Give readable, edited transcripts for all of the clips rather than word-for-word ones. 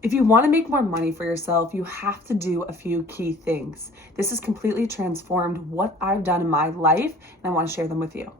If you want to make more money for yourself, you have to do a few key things. This has completely transformed what I've done in my life, and I want to share them with you.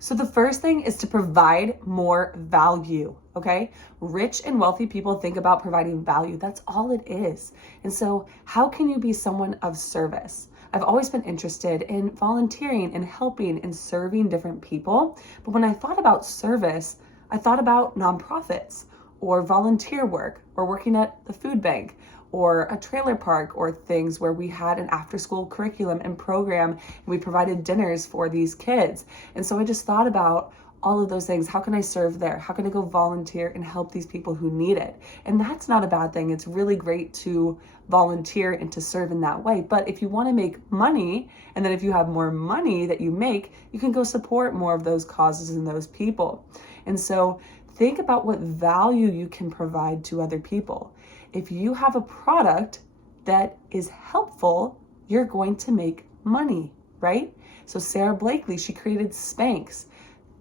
So the first thing is to provide more value, okay? Rich and wealthy people think about providing value. That's all it is. And so how can you be someone of service? I've always been interested in volunteering and helping and serving different people. But when I thought about service, I thought about nonprofits or volunteer work or working at the food bank or a trailer park or things where we had an after-school curriculum and program and we provided dinners for these kids. And so I just thought about all of those things. How can I serve there? How can I go volunteer and help these people who need it? And that's not a bad thing. It's really great to volunteer and to serve in that way. But if you want to make money, and then if you have more money that you make, you can go support more of those causes and those people. And so think about what value you can provide to other people. If you have a product that is helpful, you're going to make money, right? So Sarah Blakely, she created Spanx.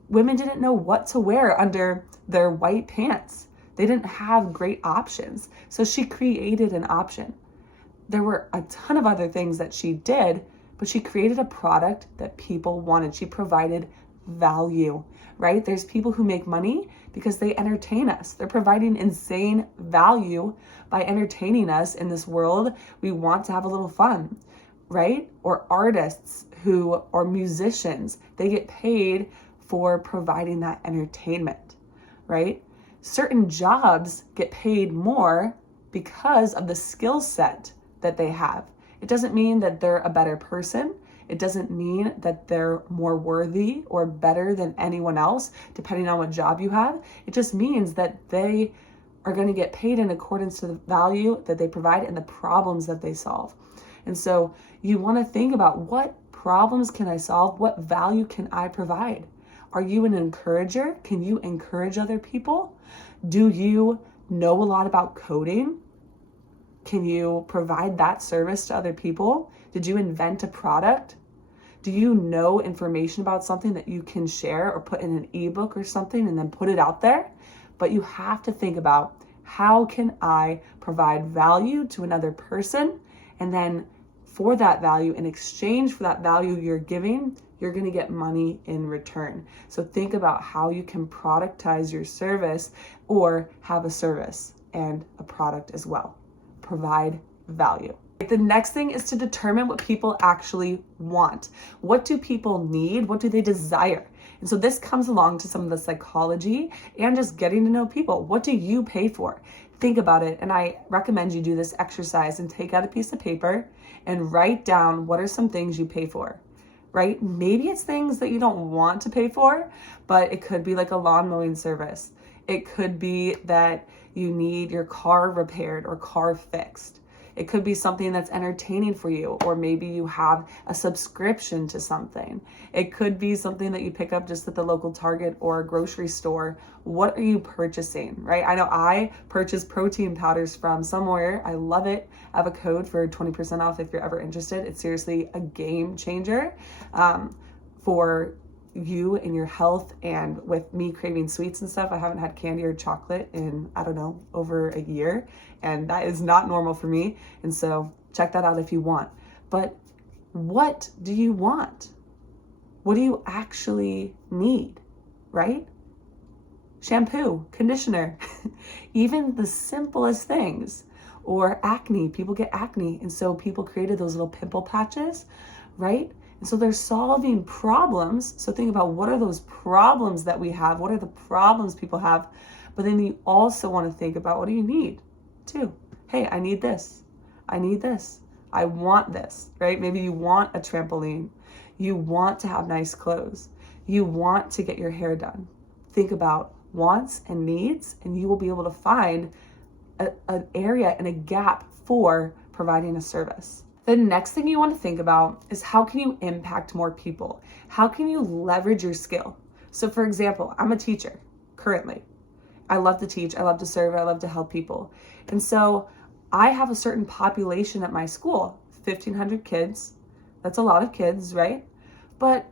Women didn't know what to wear under their white pants. They didn't have great options. So she created an option. There were a ton of other things that she did, but she created a product that people wanted. She provided value, right? There's people who make money because they entertain us. They're providing insane value by entertaining us in this world. We want to have a little fun, right? Or artists or musicians, they get paid for providing that entertainment, right? Certain jobs get paid more because of the skill set that they have. It doesn't mean that they're a better person. It doesn't mean that they're more worthy or better than anyone else, depending on what job you have. It just means that they are going to get paid in accordance to the value that they provide and the problems that they solve. And so you want to think about, what problems can I solve? What value can I provide? Are you an encourager? Can you encourage other people? Do you know a lot about coding? Can you provide that service to other people? Did you invent a product? Do you know information about something that you can share or put in an ebook or something and then put it out there? But you have to think about, how can I provide value to another person? And then for that value, in exchange for that value you're giving, you're going to get money in return. So think about how you can productize your service, or have a service and a product as well. Provide value. The next thing is to determine what people actually want. What do people need? What do they desire? And so this comes along to some of the psychology and just getting to know people. What do you pay for? Think about it. And I recommend you do this exercise and take out a piece of paper and write down, what are some things you pay for, right? Maybe it's things that you don't want to pay for, but it could be like a lawn mowing service. It could be that you need your car repaired or car fixed. It could be something that's entertaining for you, or maybe you have a subscription to something. It could be something that you pick up just at the local Target or grocery store. What are you purchasing, right? I know I purchase protein powders from somewhere. I love it. I have a code for 20% off if you're ever interested. It's seriously a game changer for you and your health. And with me craving sweets and stuff, I haven't had candy or chocolate in, I don't know, over a year. And that is not normal for me. And so check that out if you want. But what do you want? What do you actually need, right? Shampoo, conditioner, even the simplest things. Or acne, people get acne. And so people created those little pimple patches, right? And so they're solving problems. So think about, what are those problems that we have? What are the problems people have? But then you also want to think about, what do you need too? Hey, I need this. I need this. I want this, right? Maybe you want a trampoline. You want to have nice clothes. You want to get your hair done. Think about wants and needs, and you will be able to find an area and a gap for providing a service. The next thing you want to think about is, how can you impact more people? How can you leverage your skill? So for example, I'm a teacher currently. I love to teach. I love to serve. I love to help people. And so I have a certain population at my school, 1,500 kids. That's a lot of kids, right? But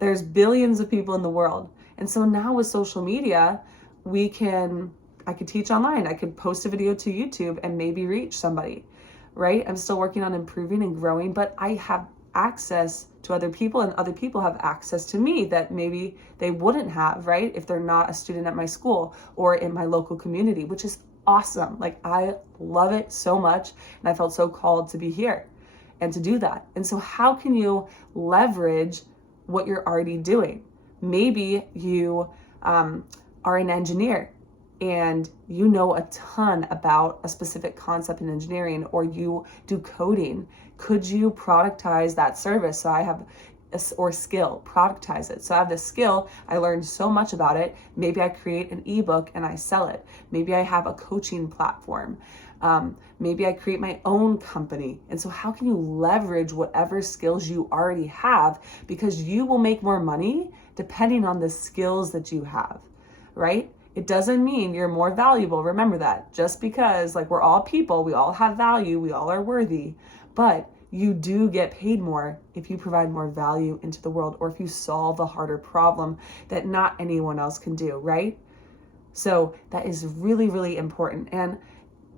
there's billions of people in the world. And so now with social media, we can I could teach online. I could post a video to YouTube and maybe reach somebody, right? I'm still working on improving and growing, but I have access to other people, and other people have access to me that maybe they wouldn't have, right? If they're not a student at my school or in my local community, which is awesome. Like, I love it so much, and I felt so called to be here and to do that. And so how can you leverage what you're already doing? Maybe you are an engineer and you know a ton about a specific concept in engineering, or you do coding. Could you productize that service? So I have or skill, productize it. So I have this skill, I learned so much about it. Maybe I create an ebook and I sell it. Maybe I have a coaching platform. Maybe I create my own company. And so how can you leverage whatever skills you already have? Because you will make more money depending on the skills that you have, right? It doesn't mean you're more valuable. Remember that. Just because, like, we're all people, we all have value, we all are worthy, but you do get paid more if you provide more value into the world, or if you solve a harder problem that not anyone else can do, right? So that is really, really important. And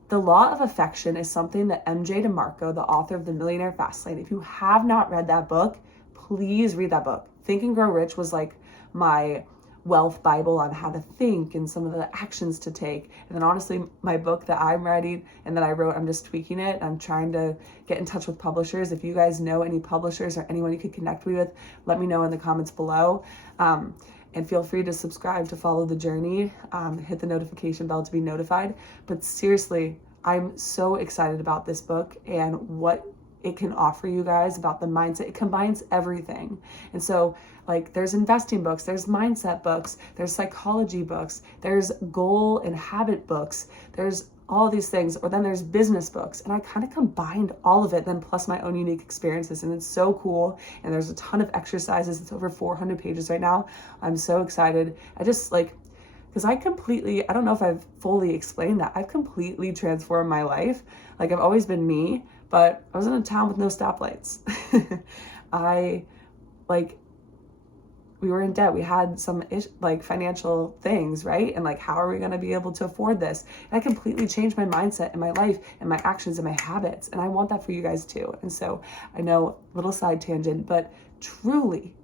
the law of affection is something that MJ DeMarco, the author of The Millionaire Fastlane, if you have not read that book, please read that book. Think and Grow Rich was like my wealth Bible on how to think and some of the actions to take. And then honestly, my book that I'm writing and that I wrote, I'm just tweaking it. I'm trying to get in touch with publishers. If you guys know any publishers or anyone you could connect me with, let me know in the comments below. And feel free to subscribe to follow the journey. Hit the notification bell to be notified. But seriously, I'm so excited about this book and what it can offer you guys about the mindset. It combines everything. And so, like, there's investing books, there's mindset books, there's psychology books, there's goal and habit books, there's all of these things, or then there's business books. And I kind of combined all of it, then plus my own unique experiences. And it's so cool. And there's a ton of exercises. It's over 400 pages right now. I'm so excited. I just because I don't know if I've fully explained that. I've completely transformed my life. Like, I've always been me, but I was in a town with no stoplights. We were in debt. We had some financial things, right? And how are we going to be able to afford this? And I completely changed my mindset and my life and my actions and my habits. And I want that for you guys too. And so I know, little side tangent, but truly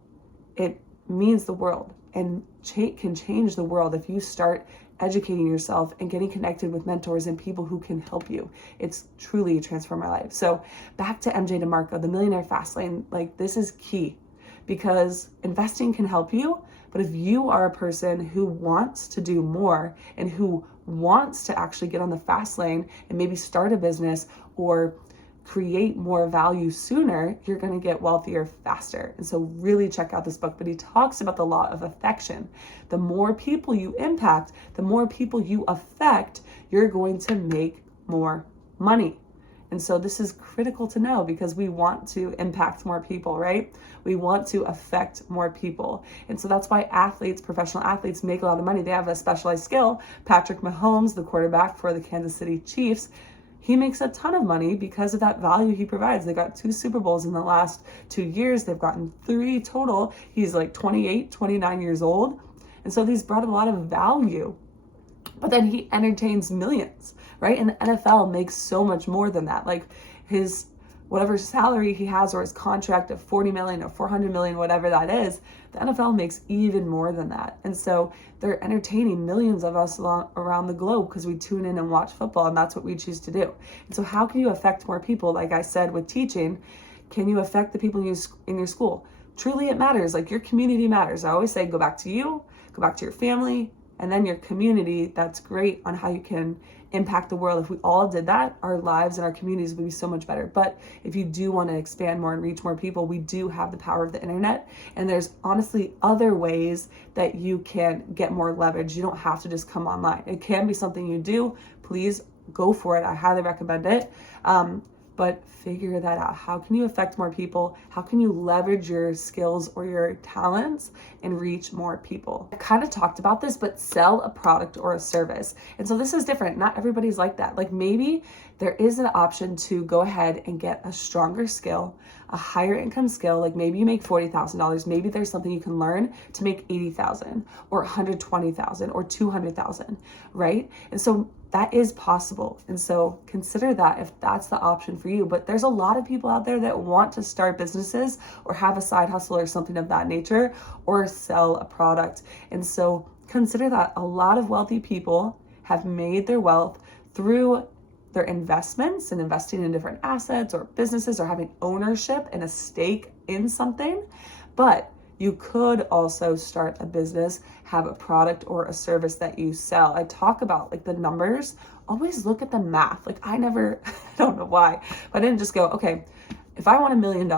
it means the world and can change the world if you start educating yourself and getting connected with mentors and people who can help you. It's truly transformed my life. So back to MJ DeMarco, the Millionaire Fastlane, this is key, because investing can help you. But if you are a person who wants to do more and who wants to actually get on the fast lane and maybe start a business or create more value sooner, you're going to get wealthier faster. And so really check out this book. But he talks about the law of affection. The more people you impact, the more people you affect, you're going to make more money. And so this is critical to know, because we want to impact more people, right? We want to affect more people. And so that's why professional athletes make a lot of money. They have a specialized skill. Patrick Mahomes, the quarterback for the Kansas City Chiefs, he makes a ton of money because of that value he provides. They got 2 Super Bowls in the last 2 years. They've gotten 3 total. He's 28, 29 years old. And so he's brought a lot of value. But then he entertains millions, right? And the NFL makes so much more than that. His whatever salary he has, or his contract of 40 million or 400 million, whatever that is, the NFL makes even more than that. And so they're entertaining millions of us around the globe because we tune in and watch football, and that's what we choose to do. And so how can you affect more people? Like I said, with teaching, can you affect the people in your school? Truly, it matters. Your community matters. I always say, go back to you, go back to your family, and then your community. That's great on how you can impact the world. If we all did that, our lives and our communities would be so much better. But if you do want to expand more and reach more people, we do have the power of the internet. And there's honestly other ways that you can get more leverage. You don't have to just come online. It can be something you do. Please go for it. I highly recommend it. but figure that out. How can you affect more people? How can you leverage your skills or your talents and reach more people? I kind of talked about this, but sell a product or a service. And so this is different. Not everybody's like that. Like maybe there is an option to go ahead and get a stronger skill, a higher income skill. Like maybe you make $40,000. Maybe there's something you can learn to make $80,000 or $120,000 or $200,000, right? And so that is possible. And so consider that if that's the option for you. But there's a lot of people out there that want to start businesses or have a side hustle or something of that nature or sell a product. And so consider that a lot of wealthy people have made their wealth through their investments and investing in different assets or businesses or having ownership and a stake in something. But you could also start a business, have a product or a service that you sell. I talk about like the numbers, always look at the math. Like I don't know why, but I didn't just go, okay, if I want $1 million,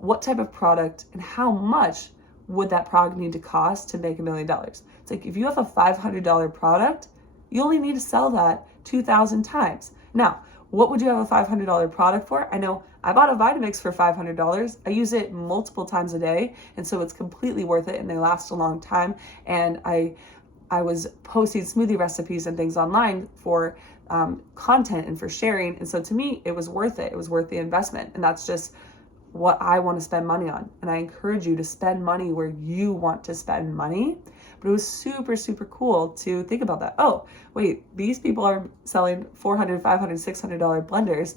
what type of product and how much would that product need to cost to make $1 million? It's like, if you have a $500 product, you only need to sell that 2,000 times. Now, what would you have a $500 product for? I know I bought a Vitamix for $500. I use it multiple times a day, and so it's completely worth it, and they last a long time. And I was posting smoothie recipes and things online for content and for sharing, and so to me, it was worth it. It was worth the investment, and that's just what I want to spend money on. And I encourage you to spend money where you want to spend money. But it was super, super cool to think about that. Oh, wait, these people are selling $400, $500, $600 blenders.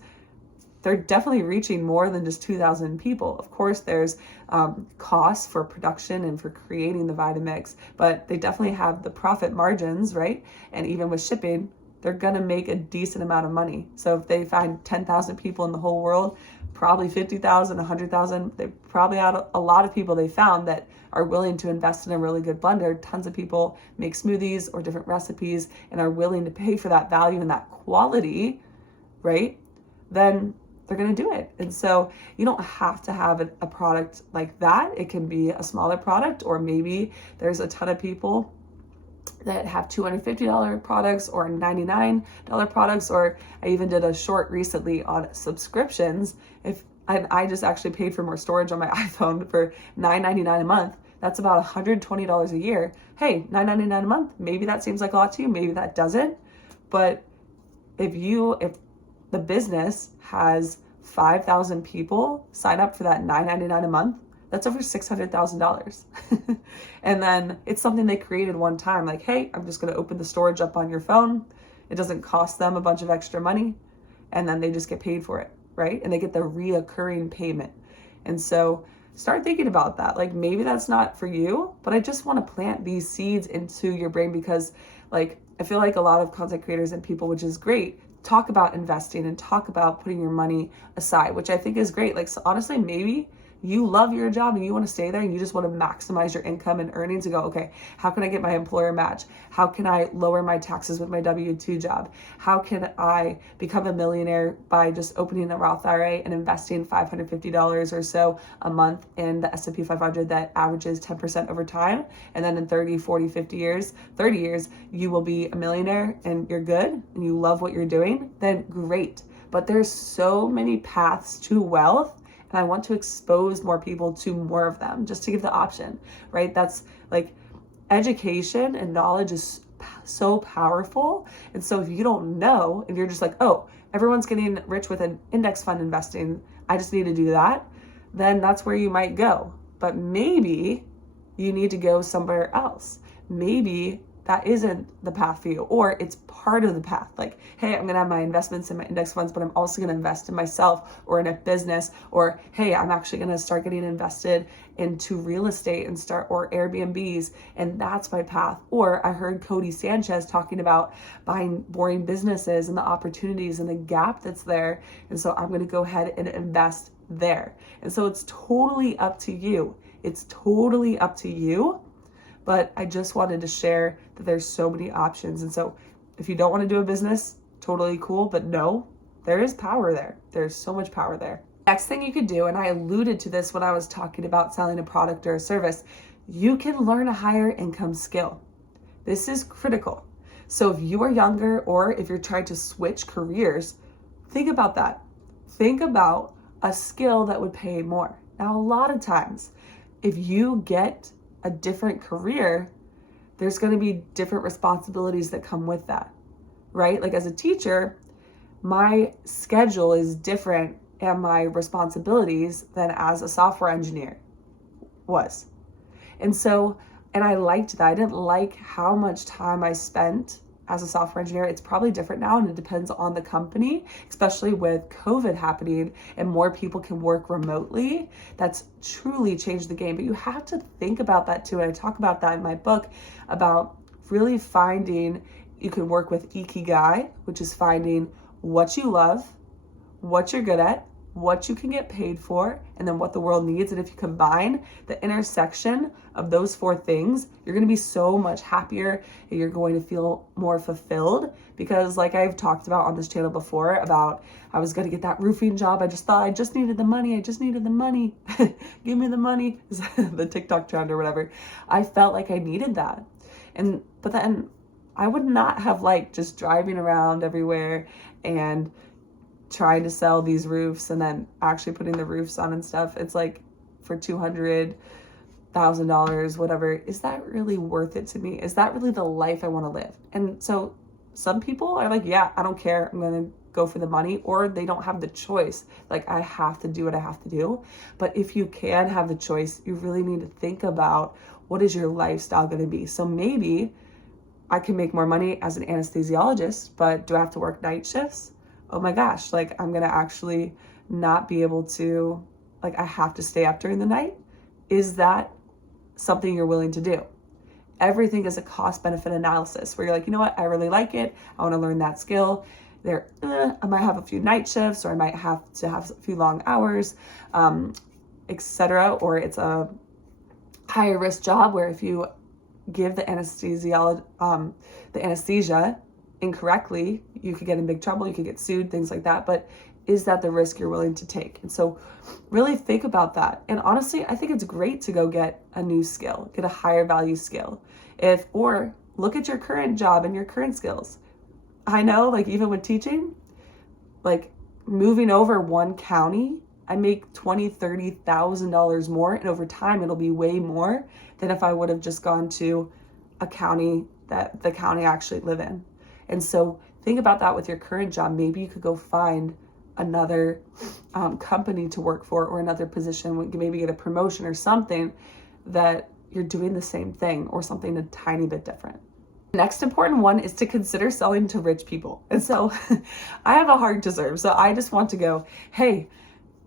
They're definitely reaching more than just 2,000 people. Of course, there's costs for production and for creating the Vitamix, but they definitely have the profit margins, right? And even with shipping, they're gonna make a decent amount of money. So if they find 10,000 people in the whole world, probably 50,000, 100,000, they probably had a lot of people they found that are willing to invest in a really good blender. Tons of people make smoothies or different recipes and are willing to pay for that value and that quality, right? Then they're going to do it. And so you don't have to have a product like that. It can be a smaller product, or maybe there's a ton of people that have $250 products or $99 products, or I even did a short recently on subscriptions. I just actually paid for more storage on my iPhone for $9.99 a month. That's about $120 a year. Hey, $9.99 a month, maybe that seems like a lot to you, maybe that doesn't. But if the business has 5,000 people sign up for that $9.99 a month, that's over $600,000. And then it's something they created one time, like, hey, I'm just going to open the storage up on your phone. It doesn't cost them a bunch of extra money. And then they just get paid for it, right? And they get the reoccurring payment. And so start thinking about that. Like maybe that's not for you, but I just want to plant these seeds into your brain because like, I feel like a lot of content creators and people, which is great, talk about investing and talk about putting your money aside, which I think is great. Like, so honestly, maybe you love your job and you want to stay there and you just want to maximize your income and earnings and go, okay, how can I get my employer match? How can I lower my taxes with my W-2 job? How can I become a millionaire by just opening a Roth IRA and investing $550 or so a month in the S&P 500 that averages 10% over time? And then in 30 years, you will be a millionaire and you're good and you love what you're doing, then great. But there's so many paths to wealth. And I want to expose more people to more of them just to give the option, right? That's like education and knowledge is so powerful. And so if you don't know and you're just like, oh, everyone's getting rich with an index fund investing, I just need to do that, then that's where you might go. But maybe you need to go somewhere else. Maybe that isn't the path for you, or it's part of the path. Like, hey, I'm going to have my investments in my index funds, but I'm also going to invest in myself or in a business, or hey, I'm actually going to start getting invested into real estate and or Airbnbs, and that's my path. Or I heard Cody Sanchez talking about buying boring businesses and the opportunities and the gap that's there. And so I'm going to go ahead and invest there. And so it's totally up to you. It's totally up to you. But I just wanted to share that there's so many options. And so if you don't want to do a business, totally cool. But no, there is power there. There's so much power there. Next thing you could do, and I alluded to this when I was talking about selling a product or a service, you can learn a higher income skill. This is critical. So if you are younger or if you're trying to switch careers, think about that. Think about a skill that would pay more. Now, a lot of times, if you get a different career, there's going to be different responsibilities that come with that, right? Like as a teacher, my schedule is different and my responsibilities than as a software engineer was. And I liked that. I didn't like how much time I spent as a software engineer. It's probably different now, and it depends on the company, especially with COVID happening and more people can work remotely. That's truly changed the game. But you have to think about that too. And I talk about that in my book about really finding, you can work with ikigai, which is finding what you love, what you're good at, what you can get paid for, and then what the world needs. And if you combine the intersection of those four things, you're going to be so much happier and you're going to feel more fulfilled. Because like I've talked about on this channel before, about I was going to get that roofing job. I just thought I just needed the money. Give me the money. The TikTok trend or whatever. I felt like I needed that. But then I would not have liked just driving around everywhere and trying to sell these roofs and then actually putting the roofs on and stuff. It's like for $200,000, whatever. Is that really worth it to me? Is that really the life I want to live? And so some people are like, yeah, I don't care. I'm going to go for the money, or they don't have the choice. Like, I have to do what I have to do. But if you can have the choice, you really need to think about what is your lifestyle going to be. So maybe I can make more money as an anesthesiologist, but do I have to work night shifts? Oh my gosh, like I'm going to actually not be able to, like I have to stay up during the night. Is that something you're willing to do? Everything is a cost benefit analysis where you're like, you know what? I really like it. I want to learn that skill. I might have a few night shifts, or I might have to have a few long hours, etc. Or it's a higher risk job where if you give the anesthesia incorrectly, you could get in big trouble, you could get sued, things like that. But is that the risk you're willing to take? And so really think about that. And honestly, I think it's great to go get a new skill, get a higher value skill. Or look at your current job and your current skills. I know, like even with teaching, like moving over one county, I make $20,000, $30,000 more. And over time, it'll be way more than if I would have just gone to a county that the county I actually live in. And so think about that with your current job. Maybe you could go find another company to work for, or another position, maybe get a promotion or something that you're doing the same thing or something a tiny bit different. Next important one is to consider selling to rich people. And so I have a heart to serve. So I just want to go, hey,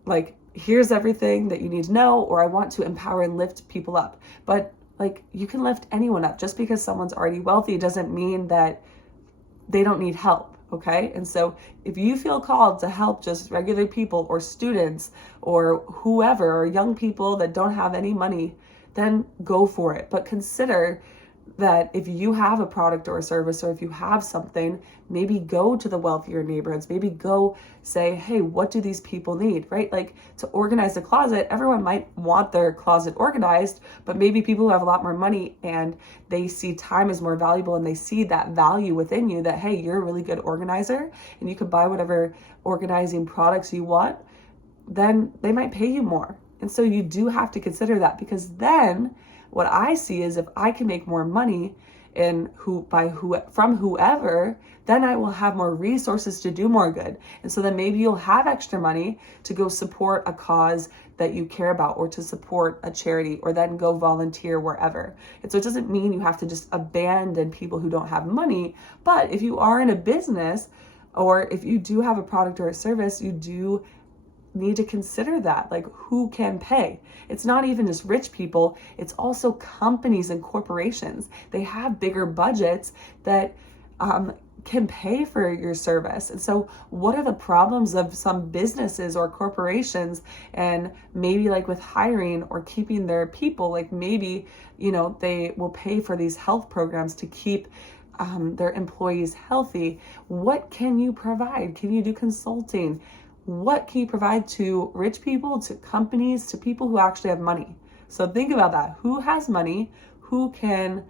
like, here's everything that you need to know, or I want to empower and lift people up. But like, you can lift anyone up. Just because someone's already wealthy doesn't mean that they don't need help, okay? And so if you feel called to help just regular people or students or whoever, or young people that don't have any money, then go for it. But consider that if you have a product or a service, or if you have something, maybe go to the wealthier neighborhoods, maybe go say, hey, what do these people need, right? Like to organize a closet, everyone might want their closet organized, but maybe people who have a lot more money and they see time as more valuable, and they see that value within you, that, hey, you're a really good organizer and you could buy whatever organizing products you want, then they might pay you more. And so you do have to consider that, because then what I see is if I can make more money from whoever, then I will have more resources to do more good. And so then maybe you'll have extra money to go support a cause that you care about, or to support a charity, or then go volunteer wherever. And so it doesn't mean you have to just abandon people who don't have money. But if you are in a business, or if you do have a product or a service, you do need to consider that, like, who can pay. It's not even just rich people, it's also companies and corporations. They have bigger budgets that can pay for your service. And so what are the problems of some businesses or corporations, and maybe like with hiring or keeping their people, like maybe, they will pay for these health programs to keep their employees healthy. What can you provide? Can you do consulting? What can you provide to rich people, to companies, to people who actually have money? So think about that. Who has money? What can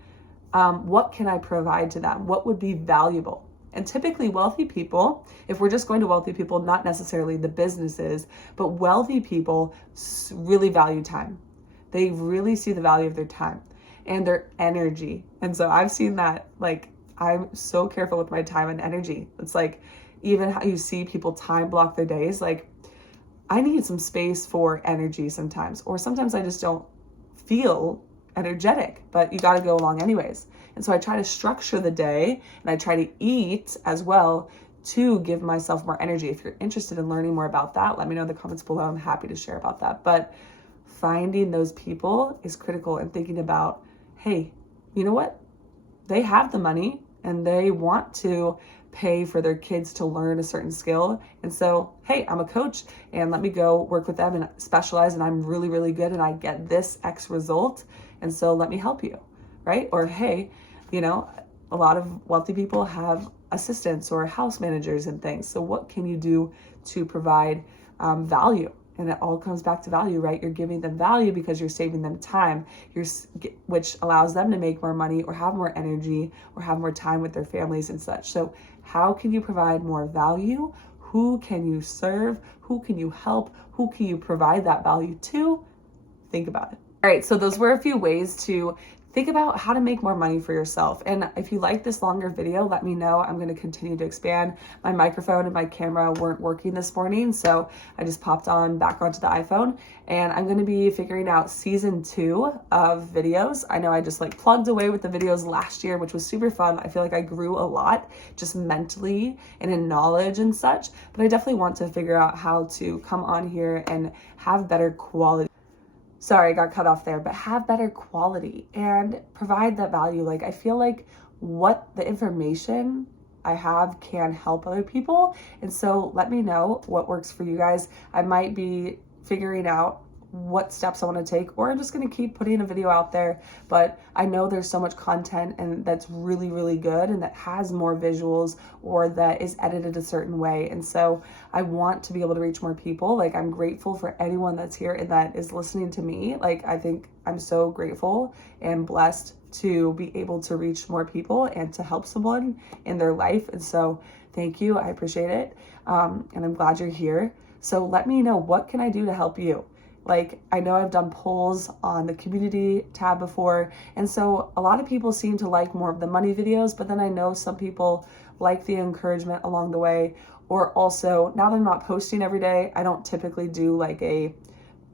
I provide to them? What would be valuable? And typically wealthy people, if we're just going to wealthy people, not necessarily the businesses, but wealthy people really value time. They really see the value of their time and their energy. And so I've seen that, like, I'm so careful with my time and energy. It's like, even how you see people time block their days, like, I need some space for energy sometimes, or sometimes I just don't feel energetic, but you got to go along anyways. And so I try to structure the day, and I try to eat as well to give myself more energy. If you're interested in learning more about that, let me know in the comments below. I'm happy to share about that. But finding those people is critical, and thinking about, hey, you know what? They have the money and they want to pay for their kids to learn a certain skill. And so, hey, I'm a coach, and let me go work with them and specialize, and I'm really, really good, and I get this X result. And so let me help you, right? Or, hey, you know, a lot of wealthy people have assistants or house managers and things. So what can you do to provide value? And it all comes back to value, right? You're giving them value because you're saving them time, which allows them to make more money or have more energy or have more time with their families and such. So how can you provide more value? Who can you serve? Who can you help? Who can you provide that value to? Think about it. All right, so those were a few ways to think about how to make more money for yourself. And if you like this longer video, let me know. I'm going to continue to expand. My microphone and my camera weren't working this morning, so I just popped back onto the iPhone, and I'm going to be figuring out season 2 of videos. I know I just like plugged away with the videos last year, which was super fun. I feel like I grew a lot just mentally and in knowledge and such, but I definitely want to figure out how to come on here and have better quality. Sorry, I got cut off there, but have better quality and provide that value. Like, I feel like what the information I have can help other people. And so let me know what works for you guys. I might be figuring out what steps I want to take, or I'm just going to keep putting a video out there. But I know there's so much content and that's really, really good and that has more visuals or that is edited a certain way. And so I want to be able to reach more people. Like, I'm grateful for anyone that's here and that is listening to me. Like, I think I'm so grateful and blessed to be able to reach more people and to help someone in their life. And so thank you. I appreciate it. And I'm glad you're here. So let me know, what can I do to help you? Like, I know I've done polls on the community tab before, and so a lot of people seem to like more of the money videos, but then I know some people like the encouragement along the way, or also, now that I'm not posting every day, I don't typically do like a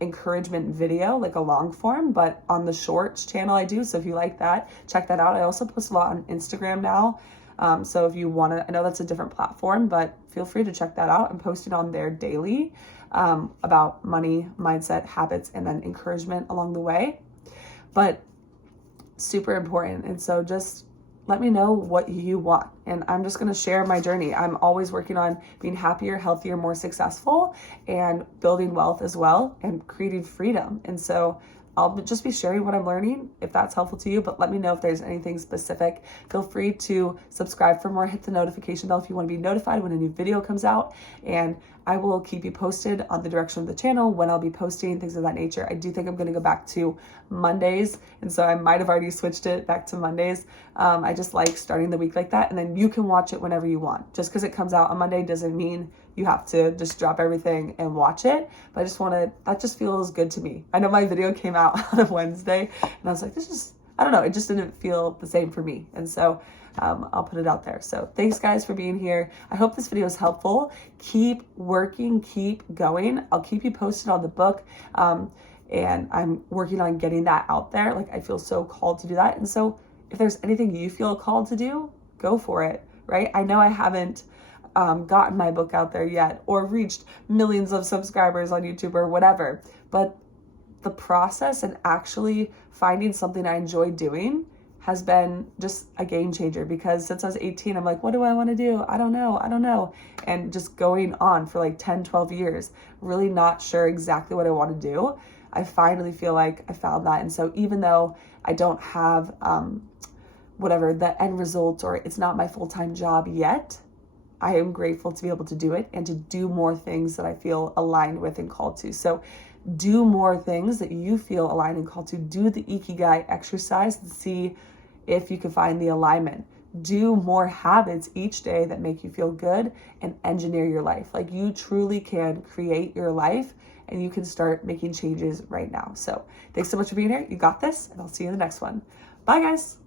encouragement video, like a long form, but on the shorts channel I do. So if you like that, check that out. I also post a lot on Instagram now. So if you want to, I know that's a different platform, but feel free to check that out. I'm posting on there daily about money, mindset, habits, and then encouragement along the way. But super important. And so just let me know what you want. And I'm just going to share my journey. I'm always working on being happier, healthier, more successful, and building wealth as well, and creating freedom. And so I'll just be sharing what I'm learning, if that's helpful to you, but let me know if there's anything specific. Feel free to subscribe for more, hit the notification bell if you want to be notified when a new video comes out, and I will keep you posted on the direction of the channel, when I'll be posting, things of that nature. I do think I'm going to go back to Mondays, and so I might have already switched it back to Mondays. I just like starting the week like that, and then you can watch it whenever you want. Just because it comes out on Monday doesn't mean you have to just drop everything and watch it, but I just want to, that just feels good to me. I know my video came out on a Wednesday, and I was like, this just, I don't know, it just didn't feel the same for me. And so I'll put it out there. So thanks guys for being here. I hope this video is helpful. Keep working, keep going. I'll keep you posted on the book. And I'm working on getting that out there. Like, I feel so called to do that. And so if there's anything you feel called to do, go for it, right? I know I haven't gotten my book out there yet or reached millions of subscribers on YouTube or whatever, but the process and actually finding something I enjoy doing has been just a game changer, because since I was 18, I'm like, what do I want to do? I don't know. And just going on for like 10, 12 years, really not sure exactly what I want to do. I finally feel like I found that. And so even though I don't have the end result, or it's not my full-time job yet, I am grateful to be able to do it and to do more things that I feel aligned with and called to. So do more things that you feel aligned and called to. Do the Ikigai exercise and see if you can find the alignment. do more habits each day that make you feel good and engineer your life. Like, you truly can create your life and you can start making changes right now. So thanks so much for being here. You got this, and I'll see you in the next one. Bye, guys.